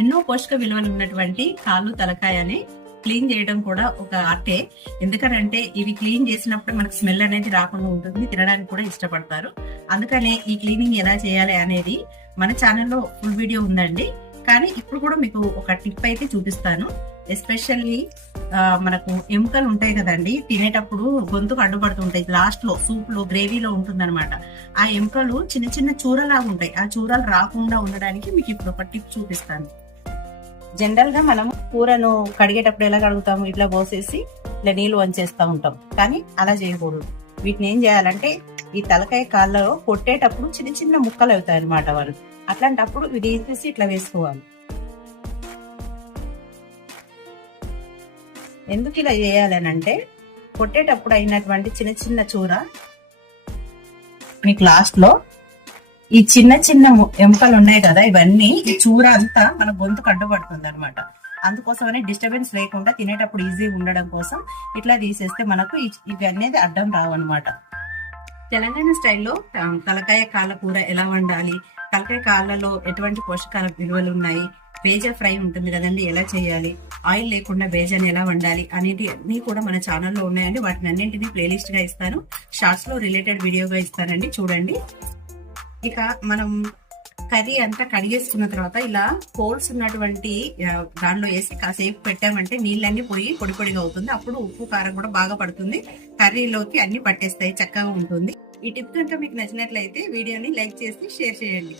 ఎన్నో పోషక విలువలు ఉన్నటువంటి కాళ్ళు తలకాయని క్లీన్ చేయడం కూడా ఒక ఆర్టే. ఎందుకనంటే ఇవి క్లీన్ చేసినప్పుడు మనకు స్మెల్ అనేది రాకుండా ఉంటుంది తినడానికి కూడా ఇష్టపడతారు. అందుకనే ఈ క్లీనింగ్ ఎలా చేయాలి అనేది మన ఛానల్లో ఫుల్ వీడియో ఉందండి. కానీ ఇప్పుడు కూడా మీకు ఒక టిప్ అయితే చూపిస్తాను. ఎస్పెషల్లీ మనకు ఎముకలు ఉంటాయి కదండి తినేటప్పుడు గొంతుకు అడ్డుపడుతుంటాయి. లాస్ట్లో సూప్లో గ్రేవీలో ఉంటుందన్నమాట. ఆ ఎముకలు చిన్న చిన్న చూరలాగా ఉంటాయి. ఆ చూరలు రాకుండా ఉండడానికి మీకు ఇప్పుడు ఒక టిప్ చూపిస్తాను. జనరల్గా మనం కూరను కడిగేటప్పుడు ఎలా కడుగుతాము? ఇట్లా పోసేసి ఇట్లా నీళ్ళు వంచేస్తూ ఉంటాం. కానీ అలా చేయకూడదు. వీటిని ఏం చేయాలంటే ఈ తలకాయ కాళ్ళలో కొట్టేటప్పుడు చిన్న చిన్న ముక్కలు అవుతాయి అనమాట వాళ్ళు. అట్లాంటప్పుడు ఇది తీసేసి ఇట్లా వేసుకోవాలి. ఎందుకు ఇలా చేయాలని అంటే కొట్టేటప్పుడు అయినటువంటి చిన్న చిన్న చూర మీకు లాస్ట్లో ఈ చిన్న చిన్న ఎముకలు ఉన్నాయి కదా ఇవన్నీ ఈ చూర అంతా మన గొంతుకు అడ్డుపడుతుంది అనమాట అందుకోసమని డిస్టర్బెన్స్ లేకుండా తినేటప్పుడు ఈజీ ఉండడం కోసం ఇట్లా తీసేస్తే మనకు ఇవి అనేది అడ్డం రావు అనమాట తెలంగాణ స్టైల్లో తలకాయ కాళ్ళ కూర ఎలా వండాలి తలకాయ కాళ్ళలో ఎటువంటి పోషకాల విలువలు ఉన్నాయి బేజా ఫ్రై ఉంటుంది కదండి ఎలా చేయాలి ఆయిల్ లేకుండా బేజాని ఎలా వండాలి అనేది అన్ని కూడా మన ఛానల్లో ఉన్నాయండి. వాటిని అన్నింటినీ ప్లేలిస్ట్గా ఇస్తాను. షార్ట్స్లో రిలేటెడ్ వీడియోగా ఇస్తానండి చూడండి. ఇక మనం కర్రీ అంతా కడిగేసుకున్న తర్వాత ఇలా హోల్స్ ఉన్నటువంటి దానిలో వేసి కాసేపు పెట్టామంటే నీళ్ళన్నీ పోయి పొడి పొడిగా అవుతుంది. అప్పుడు ఉప్పు కారం కూడా బాగా పడుతుంది. కర్రీలోకి అన్ని పట్టేస్తాయి చక్కగా ఉంటుంది. ఈ టిప్ కనుక మీకు నచ్చినట్లయితే వీడియోని లైక్ చేసి షేర్ చేయండి.